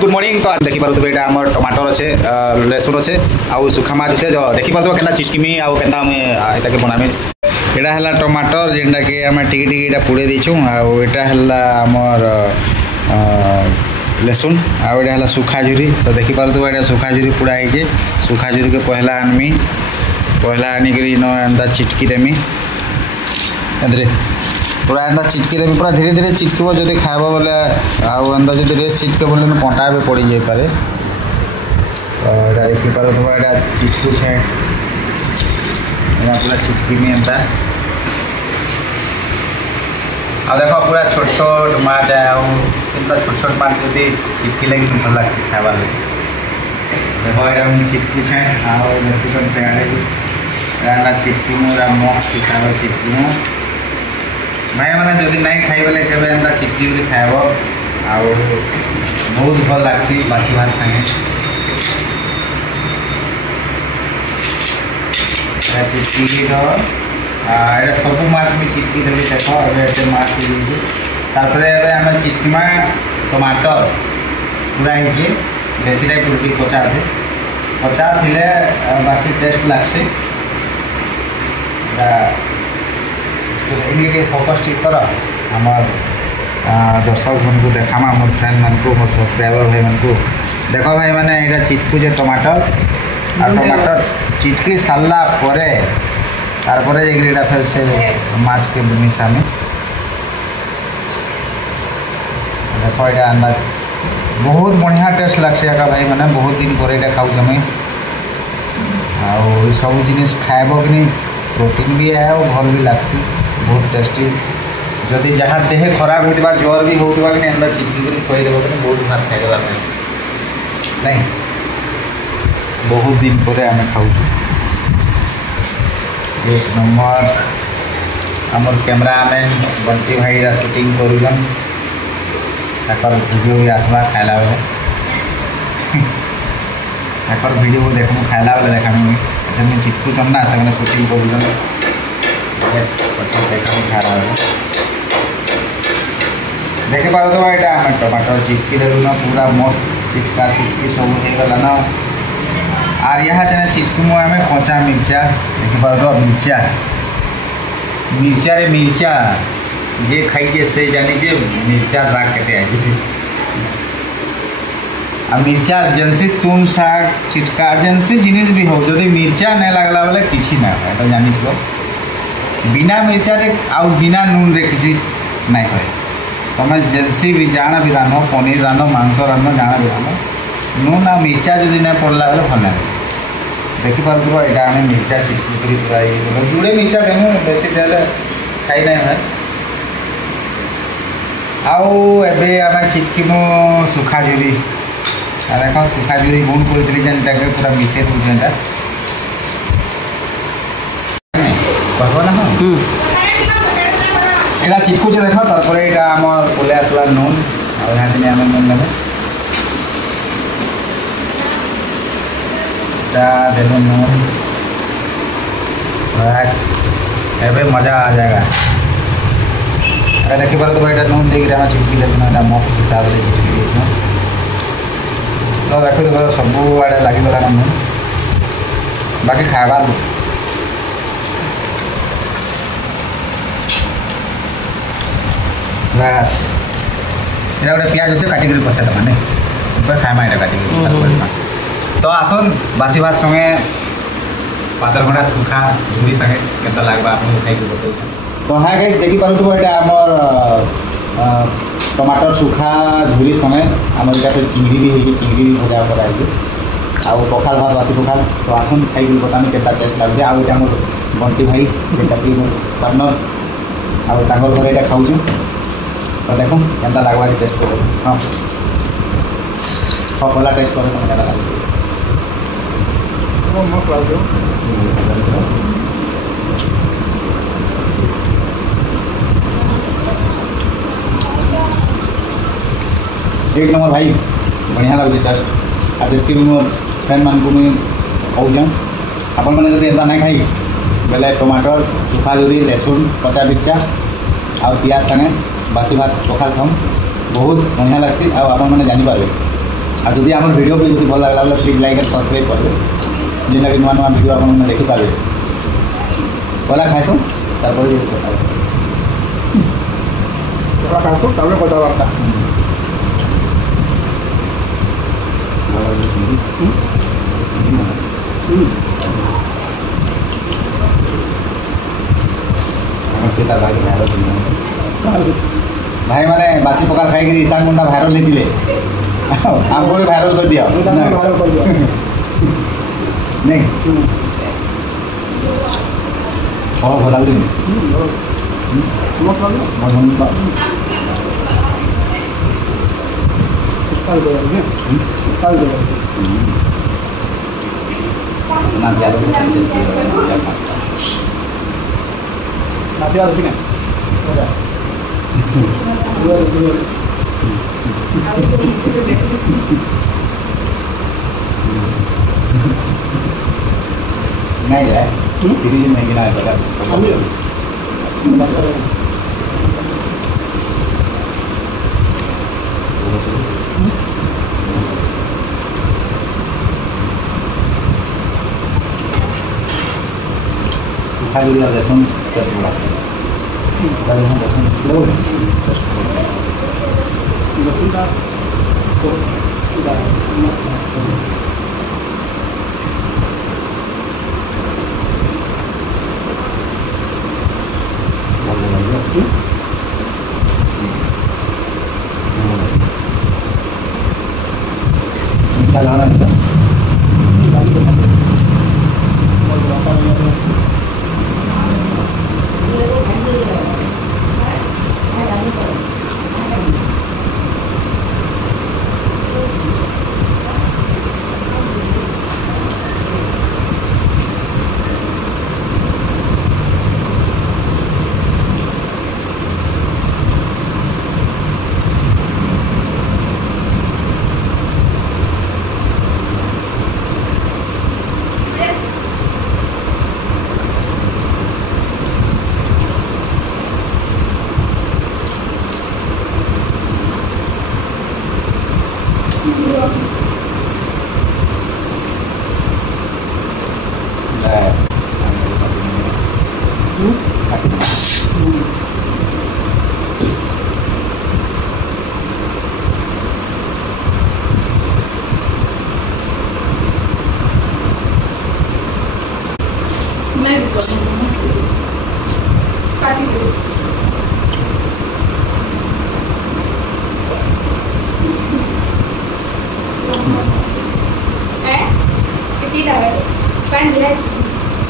Good morning. तो देखी पारे ये आम टमाटर अच्छे लहसुन अच्छे आउ सुखा माछ अच्छे देखी पारे के चिटकिमी आउ के बनामी यहाँ है टमाटर जेनटा कि आम टी पुड़े देचु आउटा आमर लहसुन आउ यहाँ सुखा झुरी। तो देखी पारे ये सुखा झुरी पुड़ा है सुखा झुरी के पहला आनमी पहला आनिक एंता चिटकी देमी पूरा एंता चिटकी देवी पूरा धीरे धीरे चिटकब जब खाब बोले आंता जो रेस चिटके बोले कंटा भी पड़ जापे। तो यहाँ देखिपार यहाँ चिटकू छे पूरा चिटकीमी एंता आ देख पूरा छोट छोट माछ है आंता छोट छोट माछ जो चिटकी लगी भल लगे खाबार लगे। देखो यहाँ चिटकी छे आखुन से आड़े चिटकी मुरा मस्त हिसाब चिटकी मु भाई मैंने जदि नहीं खाई बोले के एंता चिटकी भी खाब आउ बहुत भल लगसी बासी भात संगे चिटकी यहाँ सब माछ भी चिटकी देवी देख ये माछ आम चिटकी में टमाटर पूरा ही बेसी टाइम टुटी पचा थे बाकी टेस्ट लगसी इनके फोकस ठीक कर आमर दर्शक मन को देखामा मोर फ्रेंड मन को मोर सब्सक्राइबर भाई मन को देख भाई मैंने यहाँ चिटकू जे टमाटर आ टमाटर चिटकी सारा तारपर जा फिर से माछ के मिसा में देख यहाँ अंदाज बहुत बढ़िया टेस्ट लगसे आका भाई मैंने बहुत दिन पर यहाँ खाऊ मुई आ सब जिनिस खाएब कि प्रोटीन भी है और भल भी लगसी बहुत टेस्टी जदि जहाँ देह खराब होता ज्वर भी होता कि एंता चिटकी कर खुदेव कि बहुत भात खाइदेवा नहीं बहुत दिन पर आम खाऊ एक नंबर आमर कैमरामैन बंटी भाई शूटिंग करूँ वीडियो भी आसवा खाला बेले वीडियो देखूँ खाला बेले देखा मुझे चिटकू चंदा से शूटिंग कर खा देखे पार तो यहाँ आम टमाटर चिटकी देलु ना पूरा मस्त चिटका चिटकी सब होगला ना आर यहाँ चने चिटकू में आम कचा मिर्चा देखी पार मिर्चा मिर्चा रे मिर्चा जे खाई से जानी जे मिर्चा राग केते आई आ मिर्चा जेनसी तुम साग चिटका जेनसी जिनिस भी हो जदि मिर्चा नहीं लगला बेले किसी ना तो जानी थो बिना मिर्चा रे आउ बिना नून रे किसी नहीं है तुम्हें जेनसी भी जाना भी रानो पनीर रानो मांस रानो जाना भी रानो नून आ मिर्चा जदि नहीं पड़ला बेले भल लगे देखी पार यहाँ आम मिर्चा चिटकी पूरा ये जुड़े मिर्चा देमु बेसी देले खाई नहीं है आउ एबे आम चिटकीमु सुखा झुरी देख सुखा झुरी गुण करी जेन पूरा मिसे दूसरा कहब ना यहाँ चिटकू देख तार यहाँ आम पलि आसला नून आम नून देवे देलु नून एबे मजा आ जाएगा। देखी पारे तो यहाँ नून देकर आम चिटकी देना मस्त हिसाब से चिटकी देना तो देखो सब आड़े लगिगला नून बाकी खाबार बस यहाँ गोटे प्याज अच्छे काटिक पचा देमा नहीं खाइमा यहाँ काटिक तो आसन बासी भात संगे पातर घंटा सुखा झुरी संगे के लगवा खाई बताऊँ। तो हाँ गाइस देखी पारे यहाँ आमर टमाटर सुखा झुरी संगे आम यहाँ फिर चिंगड़ी भी होगी चिंगड़ी भी भजा कराई आउ पखाल भात बासी पखाल तो आसन खाई बतानी के टेस्ट लगे आउ ये मोर बंटी भाई जेटा कि मोर पार्टनर आउ घर यहाँ खाऊँ तो देखो एंता लगवा टेस्ट कर हाँ हाँ भला टेस्ट कर तुम क्या लगे एक नंबर भाई बढ़िया लगे टेस्ट आज भी मोर फ्रेंड मान को मुझे कहूँ आपण मैंने जब एंता नहीं खाई बेले टमाटर सुखा झुरी लहसुन कचा मिर्चा आ पियाज संगे बासी भात पखाल खाऊँ बहुत बढ़िया लगसी आप मैंने जानीपारे और जदि आम वीडियो भी जो भल लगा प्लीज लाइक एंड सब्सक्राइब करेंगे जेनटा कि नुआ नुआ वीडियो आप देखिपारे पहला खाइसु खाइसु कथबार्ता सीता भाई भाई मैंने बासी पकाल खाई ईशान मुंडा भाइराल लेते हमको भी भाइराल कर दिया नहीं हाँ भला नहीं है फ्रिज में गिना है पता सूखा गिरी और लहसुन पेस्ट बड़ा सूखा लहसुन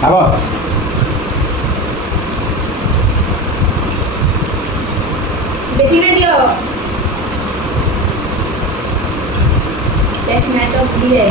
Apa? Besin dia. Tes naik tu dia.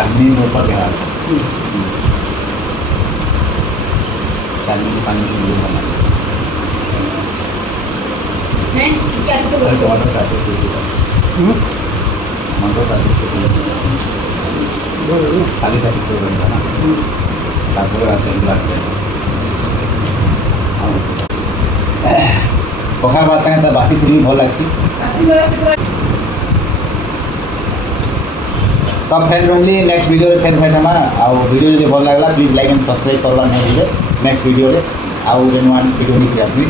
आदमी ऊपर बिहार चांदी पानी की वीडियो बना नहीं क्या तो टमाटर काटे टमाटर काटे खाली काटे तो बनता ना तापर आते हैं ग्लास पखार बात संगे तो बासी पूरी भल लगसी तो फ्रेंड रही नेक्स्ट वीडियो फिर भेट हमा आउ वीडियो जो भल लगला प्लीज लाइक एंड सब्सक्राइब करवा नहीं भूले नेक्स्ट वीडियो रे आउ नुआ वीडियो नहीं आसबी।